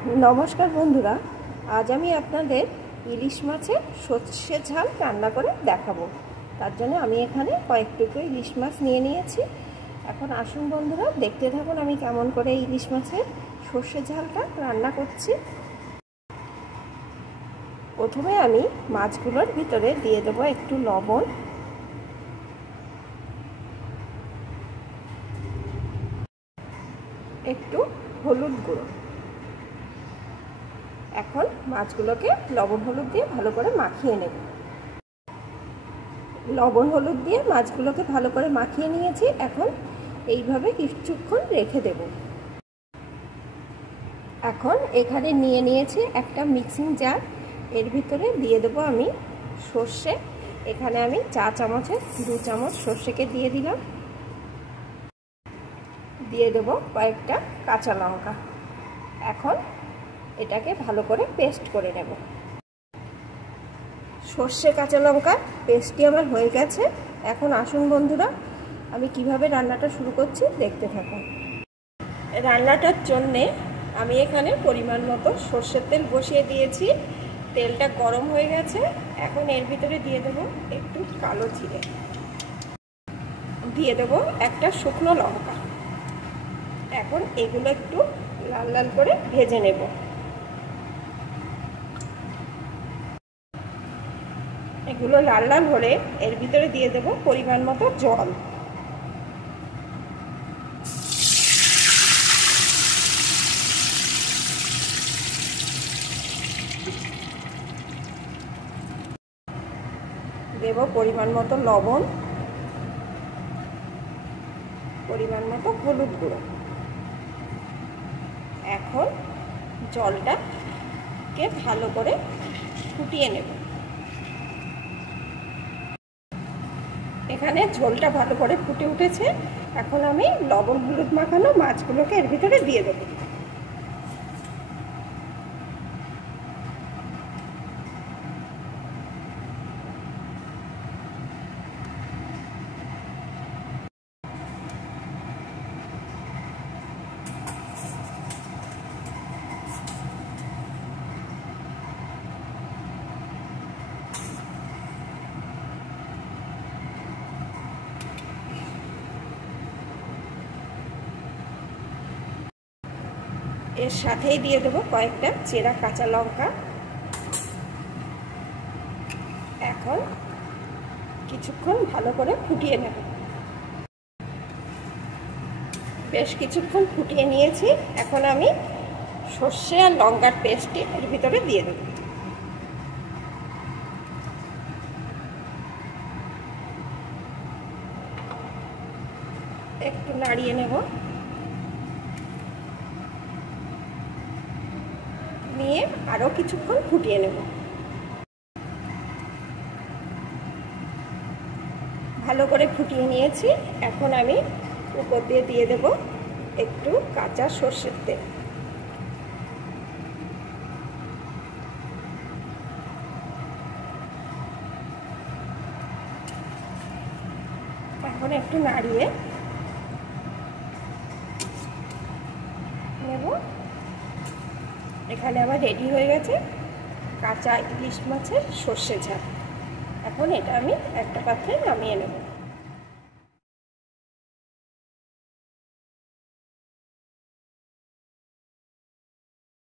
নমস্কার বন্ধুরা, আজ আমি আপনাদের ইলিশ মাছের সর্ষে ঝাল রান্না করে দেখাবো। তার জন্য আমি এখানে কয়েক টুকরো ইলিশ মাছ নিয়ে নিয়েছি। এখন আসুন বন্ধুরা, দেখতে থাকুন আমি কেমন করে ইলিশ মাছের সর্ষে ঝালটা রান্না করছি। প্রথমে আমি মাছগুলোর ভিতরে দিয়ে দেবো একটু লবণ, একটু হলুদ গুঁড়ো। এখন মাছগুলোকে লবণ হলুদ দিয়ে ভালো করে মাখিয়ে নেব। লবণ হলুদ দিয়ে মাছগুলোকে ভালো করে মাখিয়ে নিয়েছি। এখন এইভাবে কিছুক্ষণ রেখে দেব। এখন এখানে নিয়ে নিয়েছি একটা মিক্সিং জার। এর ভিতরে দিয়ে দেব আমি সর্ষে। এখানে আমি চা চামচের 2 চামচ সর্ষেকে দিয়ে দিলাম। দিয়ে দেব কয়েকটা কাঁচা লঙ্কা। এখন এটাকে ভালো করে পেস্ট করে নেব। সর্ষে কাঁচা লঙ্কা পেস্টটি আমার হয়ে গেছে। এখন আসুন বন্ধুরা, আমি কিভাবে রান্নাটা শুরু করছি দেখতে থাকুন। রান্নাটার জন্যে আমি এখানে পরিমাণ মতো সর্ষের তেল বসিয়ে দিয়েছি। তেলটা গরম হয়ে গেছে। এখন এর ভিতরে দিয়ে দেব একটু কালো জিরে, দিয়ে দেব একটা শুকনো লঙ্কা। এখন এগুলো একটু লাল লাল করে ভেজে নেব। এগুলো লাল লাল হলে এর ভিতরে দিয়ে দেব পরিমাণ মতো জল। দেব পরিমাণ মতো লবণ, পরিমাণ মতো হলুদ গুঁড়ো। এখন জলটাকে ভালো করে ফুটিয়ে নেব। এখানে ঝোলটা ভালো করে ফুটে উঠেছে। এখন আমি লবণ হলুদ মাখানো মাছগুলোকে এর ভিতরে দিয়ে দেব। এর সাথেই দিয়ে দেবো কয়েকটা চেরা কাঁচা লঙ্কা। এখন কিছুক্ষণ ভালো করে ফুটিয়ে নেব। বেশ কিছুক্ষণ ফুটিয়ে নিয়েছি। এখন আমি সর্ষে আর লঙ্কার পেস্টটি এর ভিতরে দিয়ে দেব। একটু নাড়িয়ে নেব। নিয়ে আরও কিছুক্ষণ ফুটিয়ে নেব। ভালো করে ফুটিয়ে নিয়েছি। এখন আমি উপর দিয়ে দিয়ে দেব একটু কাঁচা সর্ষের তেল। এখন একটু নাড়িয়ে নেব। এখানে আমার রেডি হয়ে গেছে কাঁচা ইলিশ মাছের সর্ষে ঝাল। এখন এটা আমি একটা পাত্রে নামিয়ে নেব।